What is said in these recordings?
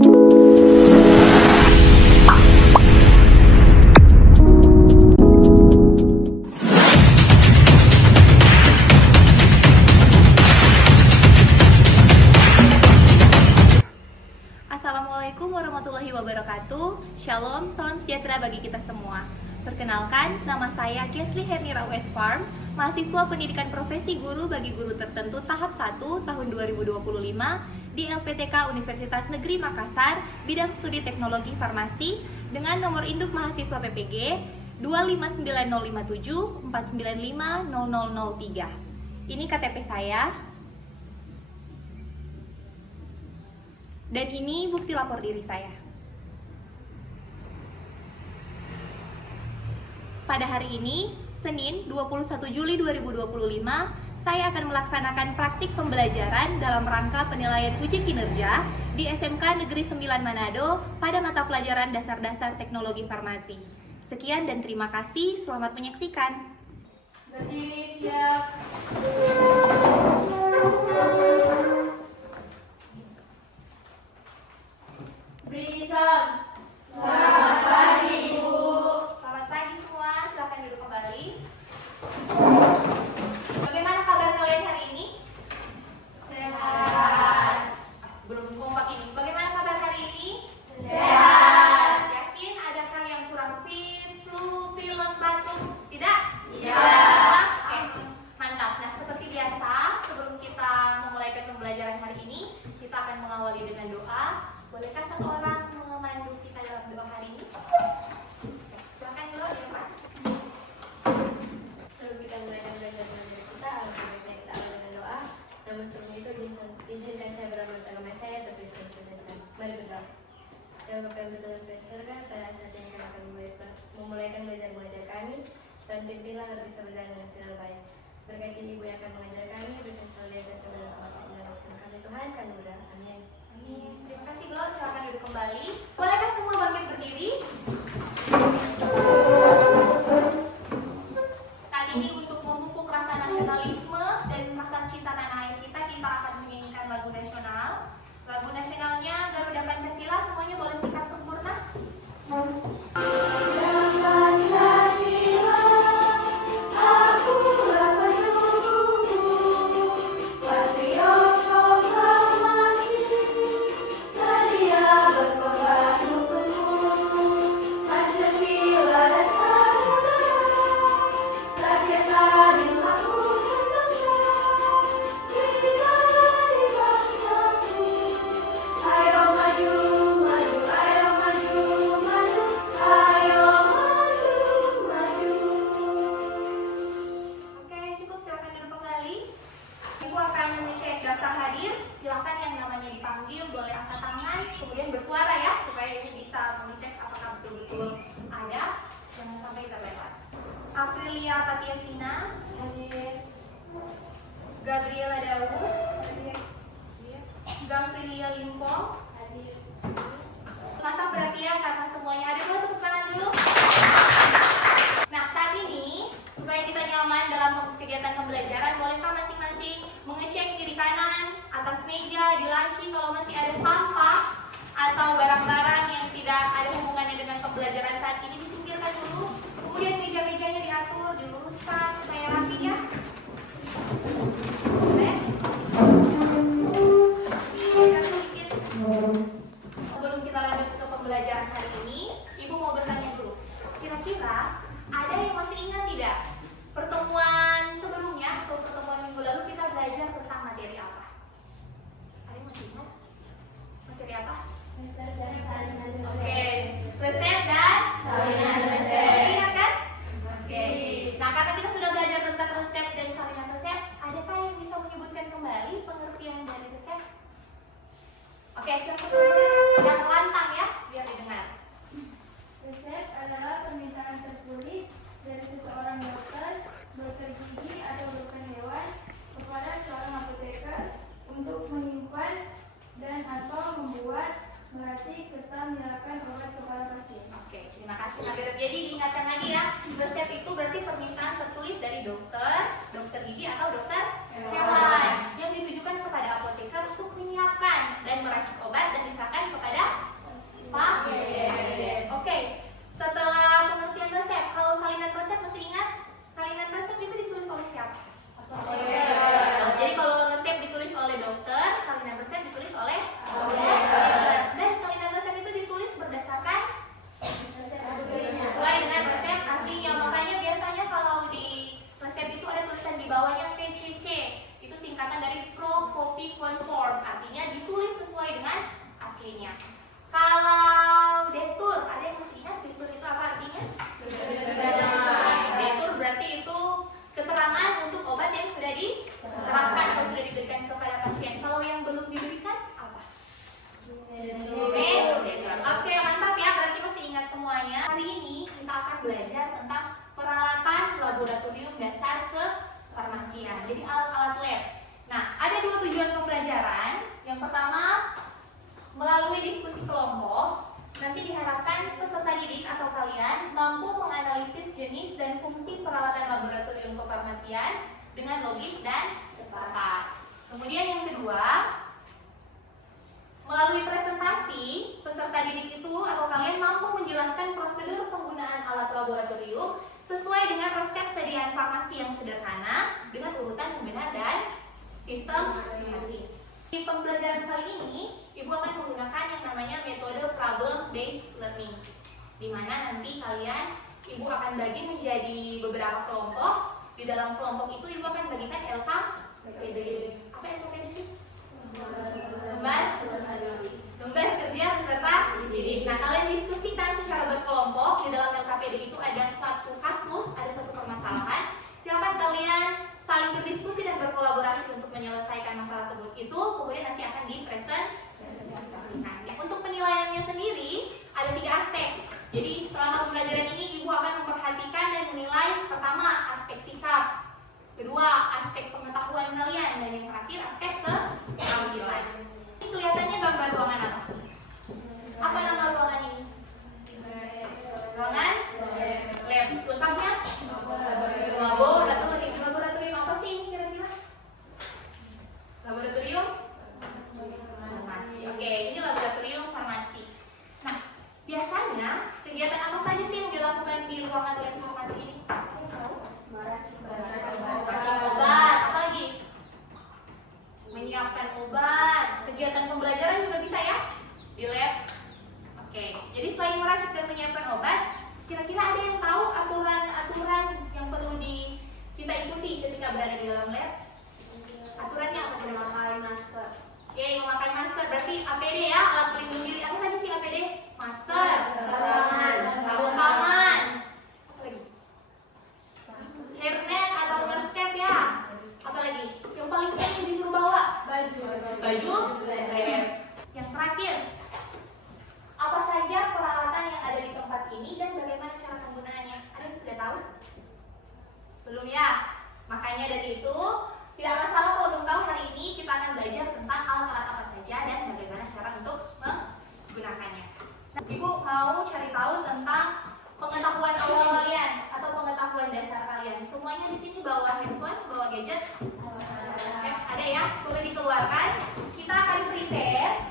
Assalamualaikum warahmatullahi wabarakatuh. Shalom, salam sejahtera bagi kita semua. Perkenalkan, nama saya Kesli Hernira Westfarm, mahasiswa pendidikan profesi guru bagi guru tertentu tahap 1 tahun 2025 di LPTK Universitas Negeri Makassar, bidang studi teknologi farmasi dengan nomor induk mahasiswa PPG 2590574950003. Ini KTP saya. Dan ini bukti lapor diri saya. Pada hari ini, Senin 21 Juli 2025, saya akan melaksanakan praktik pembelajaran dalam rangka penilaian uji kinerja di SMK Negeri 9 Manado pada mata pelajaran dasar-dasar teknologi farmasi. Sekian dan terima kasih, selamat menyaksikan. Berdiri, siap. Brisam. Selamat pagi, Ibu. Selamat pagi semua, silakan duduk kembali. Bagaimana kabar kalian hari ini? Sehat. Belum kompak ini. Bagaimana kabar hari ini? Sehat. Yakin adakah yang kurang fit, flu, pilek, batuk? Tidak? Iya. Oke, mantap. Nah, seperti biasa, sebelum kita memulai pembelajaran hari ini, kita akan mengawali dengan doa. Bolehkah satu orang memandu kita dalam doa hari ini? Silakan dulu di depan. Sebelum kita mulai belajar mengajar kita, alhamdulillah kita awal dengan doa. Namun sebelum itu izinkan saya beramal agama saya tertulis dalam tulisan. Mari berdoa. Ya Bapa yang betul dan surga, pada saat ini kami akan memulaikan belajar mengajar kami. Tuhan pimpinlah agar bisa berjalan dengan sinar baik. Berkati Ibu yang akan mengajar kami, berikan selalu dia kasih dalam amat dan kami Tuhan kami berdoa. Amin. Amin. Terima kasih, Bro. Silakan duduk kembali. Bolehkah semua bangkit berdiri? Saat ini untuk memupuk rasa nasionalisme dan rasa cinta tanah air kita akan menyanyikan lagu nasional. Lagu nasionalnya Garuda Pancasila. Semuanya boleh sikap sempurna. Oke, cukup. Silakan duduk kembali. Ibu akan mengecek daftar hadir. Silakan yang namanya dipanggil boleh angkat tangan, kemudian bersuara ya, supaya Ibu bisa mengecek apakah betul-betul ada. Jangan sampai terlewat. Aprilia Patiasina, Hadir. Gabriela Daud, Hadir. Gavrilia Limpo. Hadir. Mantap berarti ya, karena semuanya hadir. Boleh tepuk tangan dulu. Nah, saat ini supaya kita nyaman dalam kegiatan pembelajaran, bolehkah masing-masing mengecek kiri kanan, atas meja, di laci kalau masih ada sampah atau barang-barang yang tidak ada hubungannya dengan pembelajaran saat ini disingkirkan dulu. Kemudian meja-mejanya diatur, diluruskan supaya rapi ya. Boleh? Geser sedikit. Sebelum kita lanjut ke pembelajaran hari ini, Ibu mau bertanya dulu. Kira-kira ada yang masih ingat tidak? Pertemuan sebelumnya atau pertemuan minggu lalu kita belajar tentang materi apa? Ada yang masih ingat? Materi apa? Oke, resep dan Salinan resep. Ingat kan? Oke. Nah, karena kita sudah belajar tentang resep dan salinan resep, adakah yang bisa menyebutkan kembali pengertian dari resep? Oke, silakan yang lantang ya, biar didengar. Resep adalah permintaan tertulis dari seseorang dokter gigi atau dokter hewan kepada seorang apoteker untuk menyimpan dan atau membuat, meracik kelompok, nanti diharapkan peserta didik atau kalian mampu menganalisis jenis dan fungsi peralatan laboratorium kefarmasian dengan logis dan tepat. Kemudian yang kedua, melalui presentasi, peserta didik itu atau kalian mampu menjelaskan prosedur penggunaan alat laboratorium sesuai dengan resep sediaan farmasi yang sederhana dengan urutan pembinaan dan sistem informasi. Di pembelajaran kali ini, Ibu akan menggunakan yang namanya metode problem based learning, di mana nanti Ibu akan bagi menjadi beberapa kelompok. Di dalam kelompok itu Ibu akan bagikan LKPD. Apa LKPD sih? Lembar kerja peserta didik. Nah, kalian diskusikan secara berkelompok. Di dalam LKPD itu ada satu kasus, ada satu permasalahan. Silakan kalian saling berdiskusi dan berkolaborasi untuk menyelesaikan masalah tersebut itu. Kemudian nanti akan dipresentasikan. Untuk penilaiannya sendiri ada 3 aspek. Jadi selama pembelajaran ini Ibu akan memperhatikan dan menilai pertama aspek sikap, kedua aspek pengetahuan kalian, dan yang terakhir aspek keterampilan. Ini kelihatannya gambar ruangan apa? Apa nama ruangan ini? Ruangan lab. Lengkapnya? Laboratorium. Laboratorium apa sih ini kira-kira? Laboratorium farmasi. Oke, ini laboratorium farmasi. Nah, biasanya kegiatan apa saja sih yang dilakukan di ruangan lab farmasi ini? Meracik obat. Apa lagi? Menyiapkan obat. Kegiatan pembelajaran juga bisa ya di lab. Oke, jadi selain meracik dan menyiapkan obat, kira-kira ada yang tahu aturan-aturan yang perlu kita ikuti ketika berada di dalam lab? Aturannya apa? Memakai masker. Oke, memakai masker berarti APD ya, alat pelindung diri. Apa saja sih APD? Masker, sarung tangan, apa lagi? Hairnet atau nurse ya. Apa lagi? Yang paling sering disuruh bawa? Baju lab. Yang terakhir, apa saja peralatan yang ada di tempat ini dan bagaimana cara penggunaannya? Ada yang sudah tahu? Belum ya? Makanya dari itu tidak masalah kalau belum tahu. Hari ini kita akan belajar tentang alat-alat apa saja dan bagaimana cara untuk menggunakannya. Nah, Ibu mau cari tahu tentang pengetahuan awal kalian atau pengetahuan dasar kalian. Semuanya di sini bawa handphone, bawa gadget? Ada ya? Boleh dikeluarkan. Kita akan pretest.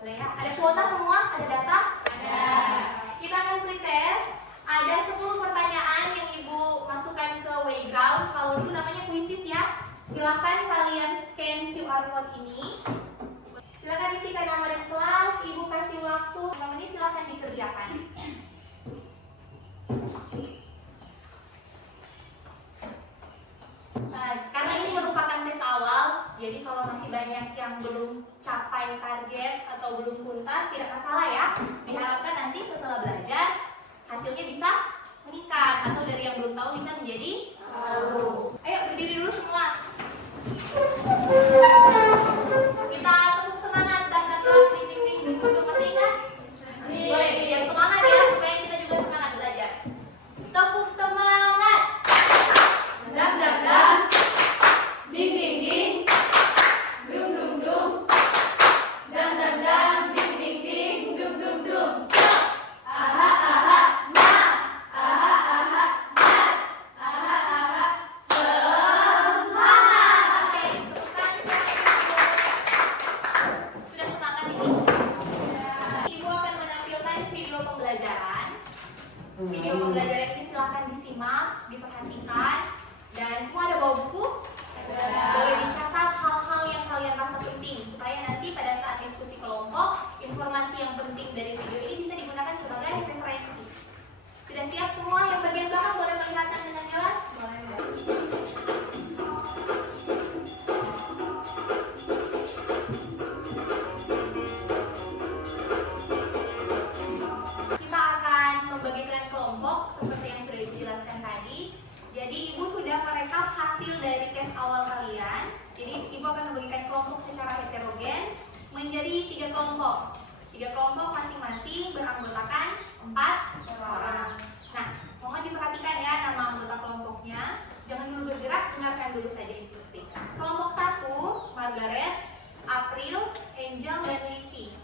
Boleh ya? Ada kuota semua? Ada data? Ada. Kita akan pretest. Ada 10 pertanyaan yang Ibu masukkan ke Wayground. Kalau dulu namanya kuisis ya. Silahkan kalian scan QR code ini. Silahkan isikan nomor di kelas. Ibu kasih waktu 5 menit. Silahkan dikerjakan. Karena ini merupakan tes awal, jadi kalau masih banyak yang belum capai target atau belum tuntas, tidak masalah ya. Diharapkan nanti setelah belajar hasilnya bisa meningkat, atau dari yang belum tahu bisa menjadi tahu. Ayo berdiri dulu semua. Kita tepuk semangat dan ding ding ding duduk. Masih ingat? Boleh yang semangat ya, supaya kita juga semangat belajar. Tepuk semangat. Dang dang dang. Ding ding ding. Dung dung dung. Dang dang dang. Ding ding ding. Dung dung dung. Aha aha na. Aha aha na. Aha aha. Semangat. Oke, sudah semangat ini? Ibu akan menampilkan video pembelajaran. Video pembelajaran ini silahkan disimak, diperhatikan. Dan semua ada bawa buku? Boleh dicatat hal-hal yang kalian rasa penting supaya nanti pada saat diskusi kelompok, informasi yang penting dari video ini bisa digunakan sebagai referensi. Sudah siap semua? Yang bagian belakang boleh melihatkan dengan jelas? Boleh. Kita akan membagikan kelompok seperti yang sudah dijelaskan tadi. Jadi Ibu sudah merekap hasil dari tes awal kalian. Jadi Ibu akan membagikan kelompok secara heterogen menjadi 3 kelompok. 3 kelompok masing-masing beranggotakan 4 orang. Nah, mohon diperhatikan ya nama anggota kelompoknya. Jangan dulu bergerak, dengarkan dulu saja instruksi. Kelompok 1, Margaret, April, Angel, dan Livy.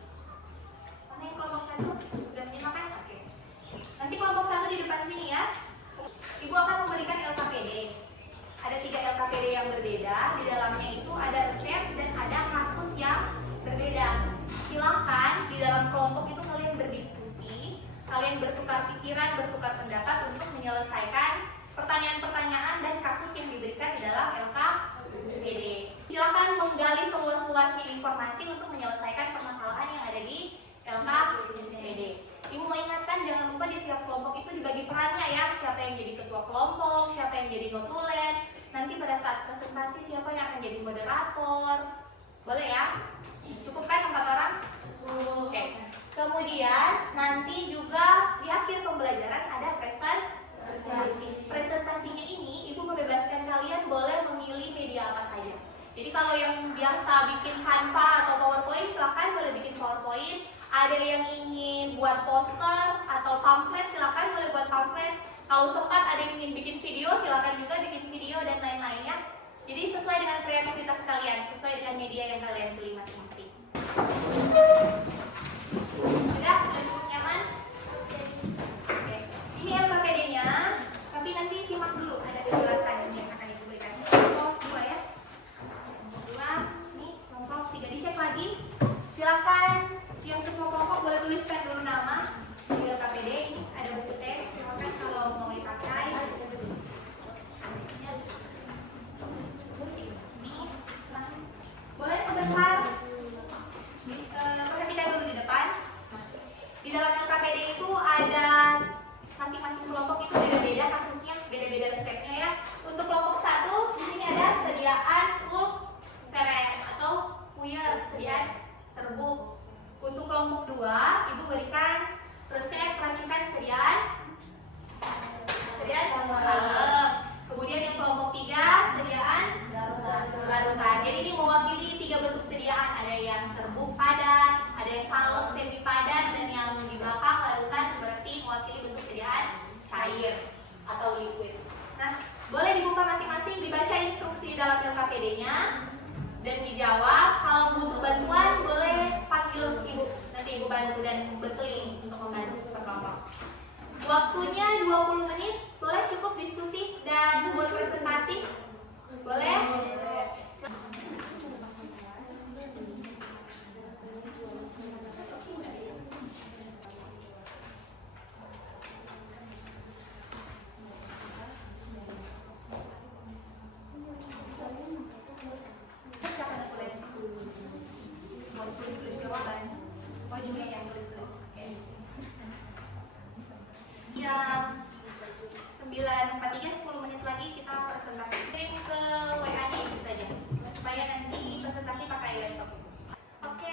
kelompok itu kalian berdiskusi, kalian bertukar pikiran, bertukar pendapat untuk menyelesaikan pertanyaan-pertanyaan dan kasus yang diberikan di dalam LKPD. Silakan menggali seluas-luasnya informasi untuk menyelesaikan permasalahan yang ada di LKPD. Ibu mau ingatkan, jangan lupa di tiap kelompok itu dibagi perannya ya. Siapa yang jadi ketua kelompok, siapa yang jadi notulen. Nanti pada saat presentasi siapa yang akan jadi moderator. Boleh ya? Cukup kan 4 orang? Oke. Kemudian nanti juga di akhir pembelajaran ada presentasi. Presentasinya ini ibu membebaskan kalian boleh memilih media apa saja. Jadi kalau yang biasa bikin Canva atau PowerPoint, silakan boleh bikin PowerPoint. Ada yang ingin buat poster atau pamflet, silakan boleh buat pamflet. Kalau sempat ada yang ingin bikin video, silakan juga bikin video dan lain-lainnya. Jadi sesuai dengan kreativitas kalian, sesuai dengan media yang kalian pilih masing-masing. Sudah cukup nyaman? Oke. Ini LKPD-nya, tapi nanti simak dulu ada penjelasan yang akan ibu berikan. Kelompok 2 ya. Kelompok 2, nih kelompok 3 dicek lagi. Silakan yang ketua kelompok boleh tuliskan dulu nama di LKPD. Ini ada buku teks, silakan kalau mau dipakai. Ini, boleh sebentar. Perhatikan dulu di depan. Di dalam LKPD itu ada masing-masing kelompok itu beda-beda kasusnya, beda-beda resepnya ya. Untuk kelompok 1 di sini ada sediaan PRS atau puyer, sediaan serbuk. Untuk kelompok 2 ibu berikan resep racikan sediaan salep. Kemudian yang kelompok 3 sediaan larutan. Jadi ini mewakili 3 bentuk sediaan. Ada yang serbuk padat, ada yang salep semi padat, dan yang di belakang larutan berarti mewakili bentuk sediaan cair atau liquid. Nah, boleh dibuka masing-masing, dibaca instruksi di dalam LKPD-nya dan dijawab. Kalau butuh bantuan boleh panggil ibu, nanti ibu bantu dan berkeliling untuk membantu per kelompok. Waktunya 20 menit, boleh cukup diskusi dan buat presentasi? Boleh? Jam 9.43, 10 menit lagi kita presentasi. Kirim ke WA-nya ibu saja supaya nanti presentasi pakai laptop. Oke,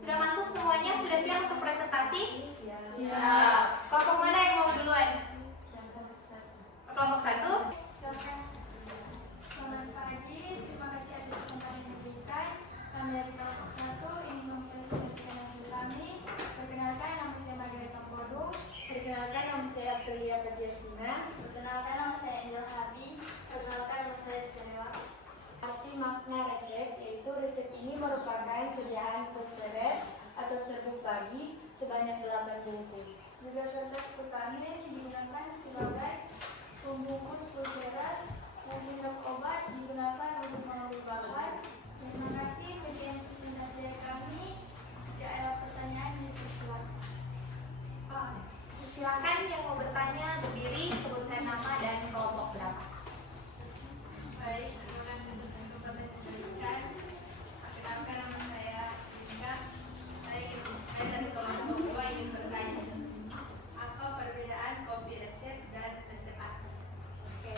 sudah masuk semuanya? Sudah siap untuk presentasi? Siap. Kelompok mana yang mau duluan? Kelompok 1. Selamat pagi, terima kasih atas kesempatan yang diberikan. Kami dari kelompok 1 ingin mempresentasikan hasil kami. Perkenalkan, nama saya Margaret Sampodo. Perkenalkan, nama saya Aprilia Padiasina. Perkenalkan, nama saya Angel Habi. Perkenalkan, nama saya Dewa. Arti makna resep, yaitu resep ini merupakan sediaan pemberes atau serbuk pagi sebanyak 8 bungkus. Juga kertas vitamin digunakan sebagai pembungkus pulveras dan sendok obat digunakan untuk mengambil bahan. Terima kasih, sekian presentasi dari kami. Jika ada pertanyaan, dipersilakan. Silakan yang mau bertanya berdiri, sebutkan nama dan kelompok berapa. Baik, terima kasih atas kesempatan yang diberikan. Perkenalkan, nama saya Rizka. Saya dari kelompok 2 ingin bertanya. Apa perbedaan kopi resep dan resep asli? Oke.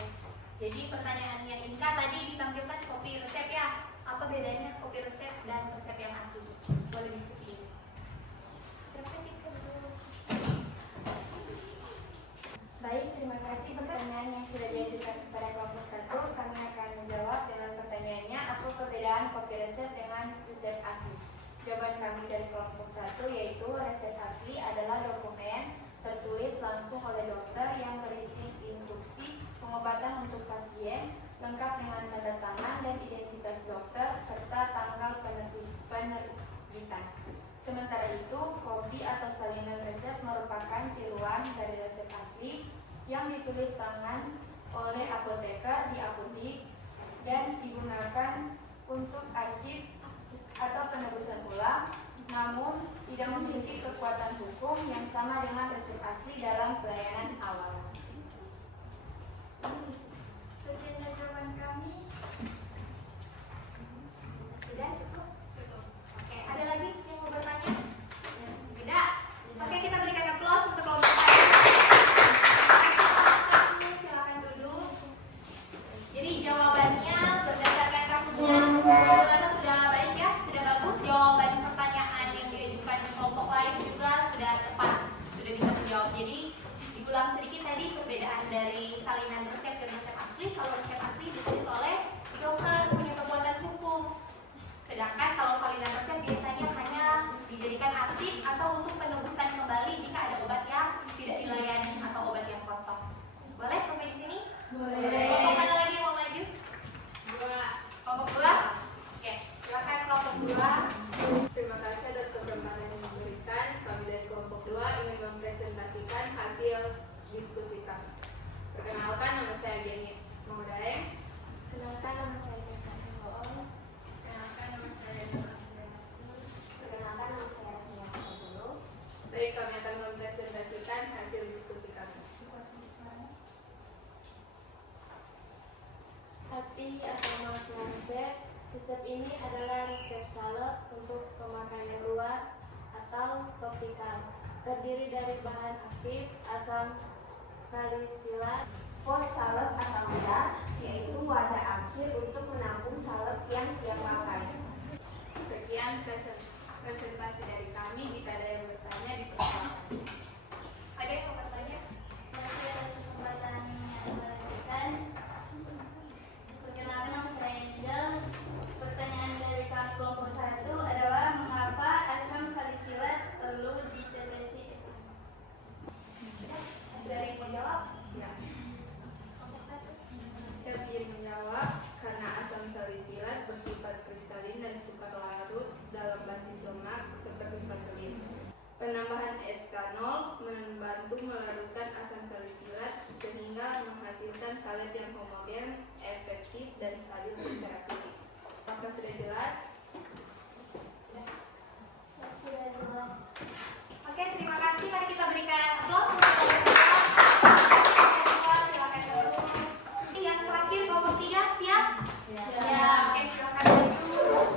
Jadi pertanyaannya Inka tadi ditampilkan kopi resep ya. Apa bedanya kopi resep dan resep yang asli? Boleh diskusi. Terima kasih. Baik, terima kasih pertanyaan yang sudah diajukan kepada kelompok 1. Kami akan menjawab dengan pertanyaannya, apa perbedaan kopi resep dengan resep asli? Jawaban kami dari kelompok 1 yaitu resep asli adalah dokumen tertulis langsung oleh dokter yang berisi instruksi pengobatan untuk pasien, lengkap dengan tanda tangan dan identitas dokter serta tanggal penerbitan. Sementara itu, kopi atau salinan resep merupakan tiruan dari resep asli yang ditulis tangan oleh apoteker di apotik dan digunakan untuk arsip atau penebusan ulang, namun tidak memiliki kekuatan hukum yang sama dengan resep asli dalam pelayanan awal. Sekian jawaban kami. Sudah cukup? Cukup. Oke, ada lagi yang mau bertanya? Tidak? Oke, kita berikan aplaus untuk kelompok lain. Silakan duduk. Jadi jawabannya berdasarkan kasusnya, saya rasa sudah baik ya, sudah bagus. Jawaban pertanyaan yang diajukan kelompok lain juga sudah tepat, sudah bisa menjawab. Jadi diulang sedikit tadi perbedaan dari salinan resep dan resep asli. Kalau resep asli ditulis oleh dokter punya kekuatan hukum. Sedangkan kalau salinan resep biasanya hanya dijadikan arsip atau untuk penebusan kembali jika ada obat yang tidak dilayani atau obat yang kosong. Boleh sampai di sini? Boleh. Kelompok mana lagi yang mau maju? Dua. Kelompok 2? Oke, silakan kelompok 2. Terima kasih atas kesempatan yang diberikan. Kami dari kelompok 2 ingin mempresentasikan hasil diskusi kami. Perkenalkan, nama saya Jenny Mahudaeng. Kenalkan, nama saya Kevin Boong. Perkenalkan, nama saya Perkenalkan, nama saya Rafia Sabulu. Baik, kami akan mempresentasikan hasil diskusi kami. Arti atau makna resep. Resep ini adalah resep salep untuk pemakaian luar atau topikal. Terdiri dari bahan aktif asam salisilat. Pot salep atau wadah, yaitu wadah akhir untuk menampung salep yang siap pakai. Sekian presentasi dari kami. Jika ada yang bertanya, dipersilakan. Ada yang mau bertanya? Terima kasih atas kesempatan yang diberikan. Perkenalkan, nama saya Angel. Pertanyaan dari kami kelompok 1 adalah mengapa asam salisilat perlu ditetesi? Ada yang mau jawab? Ya. Kelompok 1. Saya ingin menjawab karena asam salisilat bersifat kristalin dan suka larut dalam basis lemak seperti vaselin. Penambahan etanol membantu melarutkan asam salisilat sehingga menghasilkan salep yang homogen, efektif, dan stabil secara fisik. Apakah sudah jelas? Sudah jelas. Oke, terima kasih. Mari kita berikan aplaus untuk kelompok 2. Silakan duduk. Yang terakhir kelompok 3, siap? Siap. Oke, silakan duduk.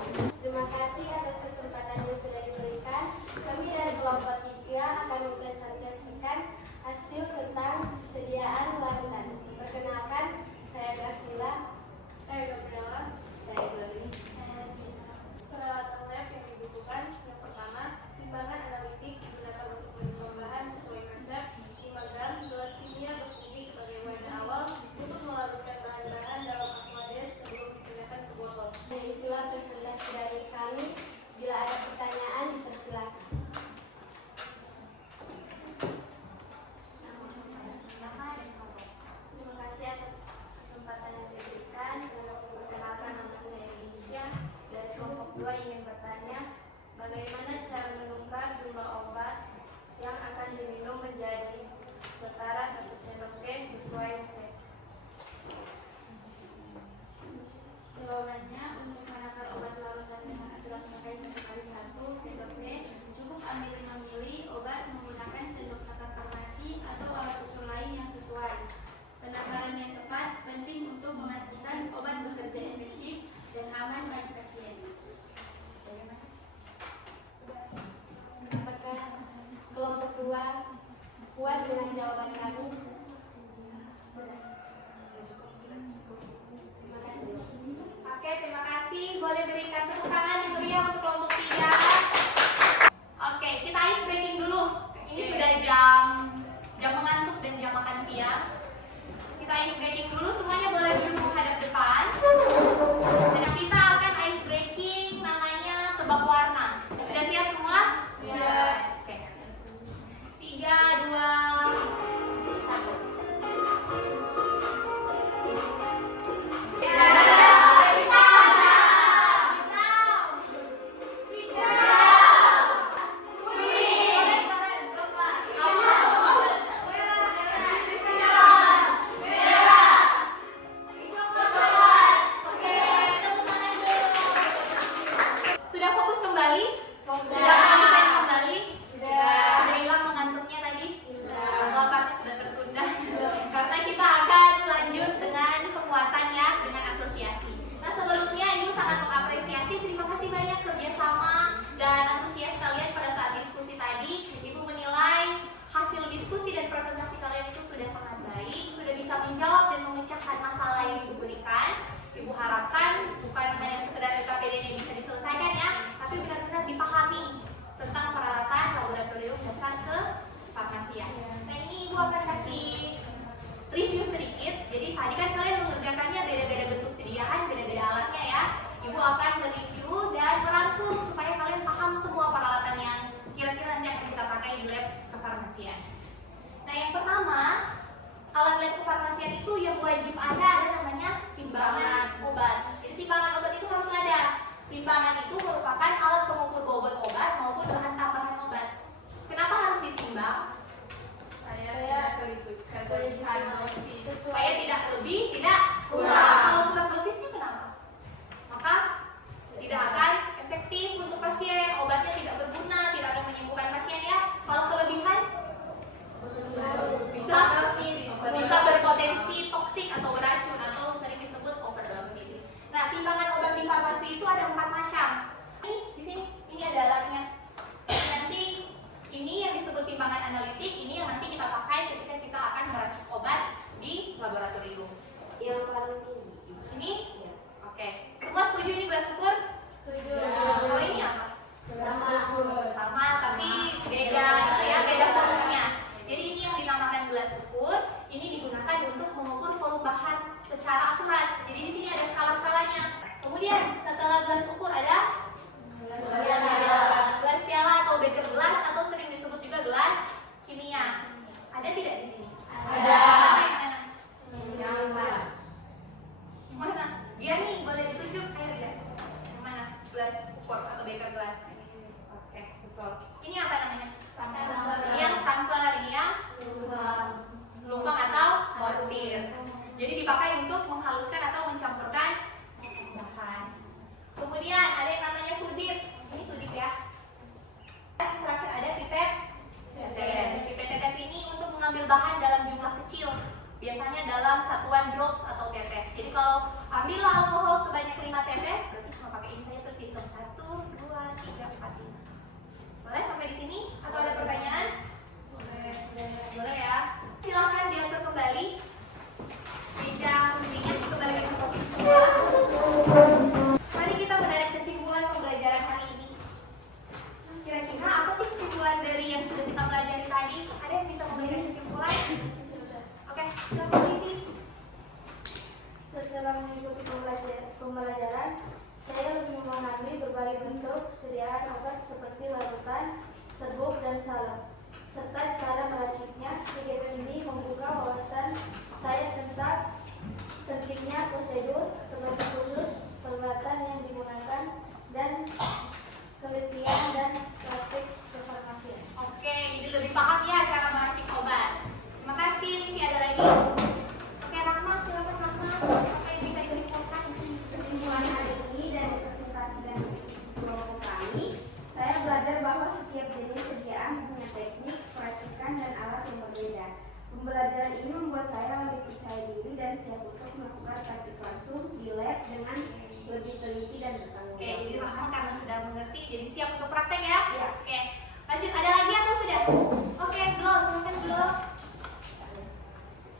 Terima kasih atas kesempatan yang sudah diberikan. Kami dari kelompok 3 akan mempresentasikan hasil tentang sediaan larutan. Perkenalkan, saya Grafila. Saya Gabriela. Saya Beli. Saya Bina. kefarmasian. Nah, yang pertama, alat lab kefarmasian itu yang wajib ada namanya timbangan obat. Jadi timbangan obat itu harus ada. Timbangan itu merupakan alat pengukur bobot obat maupun bahan tambahan obat. Kenapa harus ditimbang? Supaya tidak lebih, tidak kurang. Kalau kurang dosisnya kenapa? Maka tidak akan efektif untuk pasien, obatnya tidak berguna, tidak akan menyembuhkan pasien ya. Kalau kelebihan bisa berpotensi toksik atau beracun atau sering disebut overdosis. Nah, timbangan obat di farmasi itu ada 4 macam. Ini di sini, ini ada alatnya. Nanti ini yang disebut timbangan analitik, ini yang nanti kita pakai ketika kita akan meracik obat di laboratorium. Yang paling tinggi. Ini? Oke. Semua setuju ini beras ukur? Setuju. Kalau ini apa? Sama, tapi beda gitu ya, beda volumenya. Jadi ini yang dinamakan gelas ukur, ini digunakan untuk mengukur volume bahan secara akurat. Jadi di sini ada skala-skalanya. Kemudian setelah gelas ukur ada gelas piala atau beker gelas atau sering disebut juga gelas kimia. Ada tidak di sini? Ada. Yang mana? Yang mana? Dia nih boleh ditunjuk, ayo ya. Yang mana? Gelas ukur atau beker gelas. Oke, betul. Ini apa namanya? Ini yang stamper, ini yang lumpang atau mortir. Jadi dipakai untuk menghaluskan atau mencampurkan bahan. Kemudian ada yang namanya sudip. Ini sudip ya. Terakhir ada pipet tetes. Pipet tetes ini untuk mengambil bahan dalam jumlah kecil. Biasanya dalam satuan drops atau tetes. Jadi kalau ambil alkohol sebanyak 5 tetes, berarti cuma pakai ini saja terus dihitung 1, 2, 3, 4, 5. Boleh sampai di sini? Atau ada pertanyaan? Boleh ya. Silakan diatur kembali. Meja kursinya kembalikan ke posisi semula. Mari kita menarik kesimpulan pembelajaran hari ini. Kira-kira apa sih kesimpulan dari yang sudah kita pelajari tadi? Ada yang bisa memberikan kesimpulan? Oke, silakan Livi. Setelah mengikuti pembelajaran, saya lebih memahami berbagai bentuk kesediaan obat seperti larutan, serbuk, dan salep, serta cara meraciknya. Kegiatan ini membuka wawasan saya tentang pentingnya prosedur, terlebih khusus peralatan yang digunakan, dan penelitian dan praktik kefarmasian. Oke, jadi lebih paham ya cara meracik obat. Terima kasih, Livi. Ada lagi? Oke, Rahma, silakan Rahma. Apa yang bisa disimpulkan? Kesimpulan hari ini dari presentasi dan kelompok kami, saya belajar bahwa setiap jenis sediaan punya teknik, peracikan, dan alat yang berbeda. Pembelajaran ini membuat saya lebih percaya diri dan siap untuk melakukan praktik langsung di lab dengan lebih teliti dan bertanggung Oke, jawab. jadi Rahma karena sudah mengerti, jadi siap untuk praktek ya? Ya. Oke, lanjut. Ada lagi atau sudah? Oke, Glo, silakan Glo.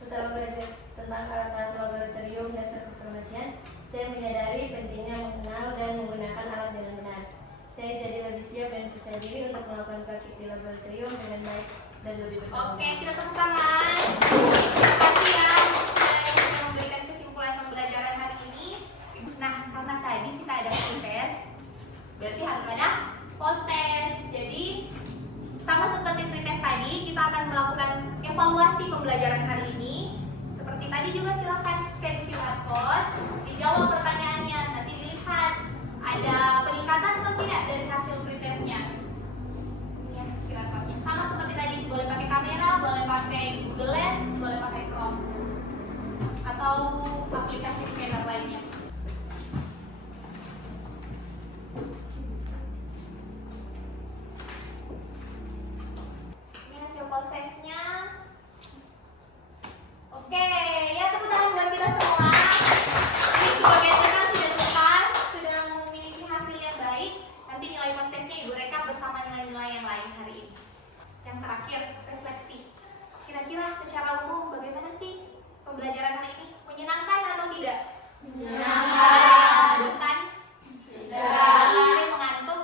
Setelah belajar tentang alat-alat laboratorium dasar kefarmasian, saya menyadari pentingnya mengenal dan menggunakan alat dengan benar. Saya jadi lebih siap dan percaya diri untuk melakukan praktik di laboratorium dengan baik dan lebih bertanggung Oke, jawab. kita tepuk tangan. Terima kasih ya sudah memberikan kesimpulan pembelajaran hari ini. Nah, karena tadi kita ada pre-test, berarti harus ada post-test. Jadi, sama seperti pre-test tadi, kita akan melakukan evaluasi pembelajaran hari ini. Seperti tadi juga silakan scan QR code, dijawab pertanyaannya, nanti dilihat ada peningkatan atau tidak dari hasil pre-testnya. Ya, QR code-nya. Sama seperti tadi, boleh pakai kamera, boleh pakai Google Lens, boleh pakai Chrome atau aplikasi scanner lainnya. Ini hasil post testnya. Oke, ya tepuk tangan buat kita semua. Ini sebagian kita sudah tuntas, sudah memiliki hasil yang baik. Nanti nilai post testnya Ibu rekap bersama nilai-nilai yang lain hari ini. Yang terakhir, refleksi. Kira-kira secara umum bagaimana sih pembelajaran hari ini? Menyenangkan atau tidak? Menyenangkan. Bosan? Tidak. Sehari mengantuk?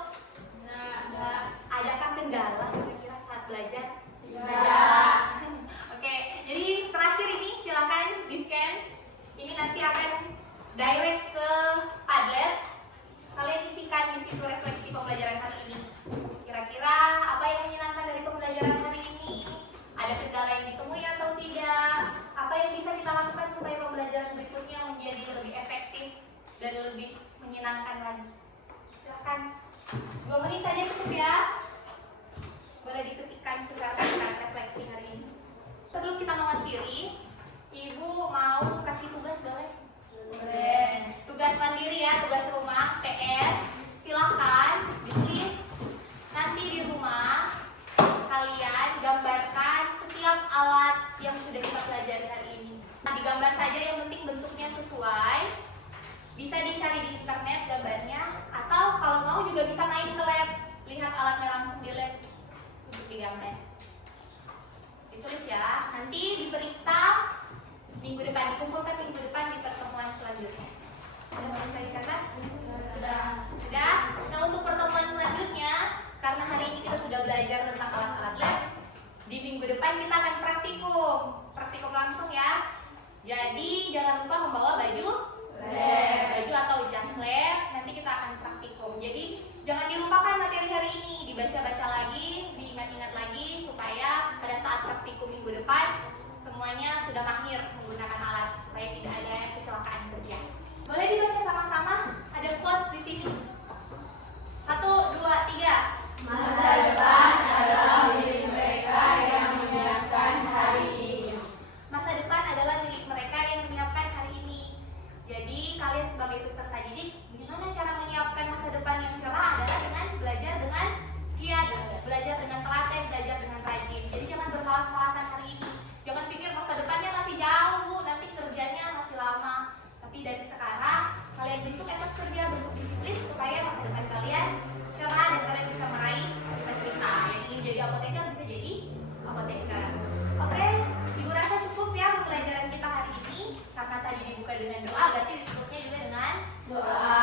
Tidak. Adakah kendala kira-kira saat belajar? Tidak. Oke, jadi terakhir ini silakan di-scan. Ini nanti akan direct ke Padlet. Kalian isikan di situ refleksi pembelajaran hari ini. Kira-kira apa yang menyenangkan dari pembelajaran hari ini? jamnya. Ditulis ya. Nanti diperiksa minggu depan, dikumpulkan minggu depan di pertemuan selanjutnya. Sudah bisa dicatat? Sudah. Sudah. Nah, untuk pertemuan selanjutnya, karena hari ini kita sudah belajar tentang alat-alat lab, di minggu depan kita akan praktikum langsung ya. Jadi jangan lupa membawa baju lab, baju atau jas lab. Nanti kita akan praktikum. Jadi jangan dilupakan materi hari ini, dibaca-baca lagi, diingat-ingat lagi supaya pada saat praktikum minggu depan semuanya sudah mahir menggunakan alat supaya tidak ada kecelakaan kerja. Boleh dibaca sama-sama? Ada quotes di sini. 1, 2, 3. Masa depan adalah milik mereka yang menyiapkan hari ini. Masa depan adalah milik mereka yang menyiapkan hari ini. Jadi kalian sebagai peserta didik, gimana cara menyiapkan masa depan yang cerah adalah dengan belajar dengan giat, belajar dengan telaten, belajar dengan rajin. Jadi jangan bermalas-malasan hari ini. Jangan pikir masa depannya masih jauh, Bu, nanti kerjanya masih lama. Tapi dari sekarang kalian bentuk etos kerja, bentuk disiplin supaya masa depan kalian cerah dan kalian bisa meraih cita-cita. Yang ingin jadi apoteker bisa jadi apoteker. Oke, Ibu rasa cukup ya pembelajaran kita hari ini. Karena tadi dibuka dengan doa, berarti ditutupnya juga dengan doa.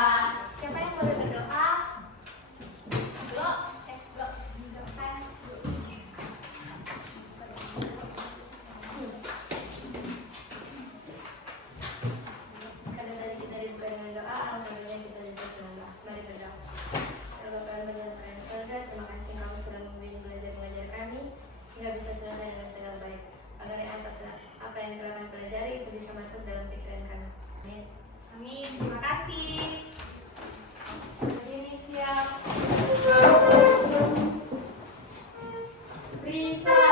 Siapa yang boleh berdoa? Belum? Belum. Doakan. Karena tadi kita dibuka dengan doa, alhamdulillah kita dibuka dengan doa. Mari berdoa. Ya Bapa yang menyenangkan surga, terima kasih kamu sudah membimbing belajar mengajar kami hingga bisa selesai dengan segala baik. Agar apa yang telah kami pelajari itu bisa masuk dalam pikiran kami. Amin. Amin. Terima kasih. Ini siap. Risa.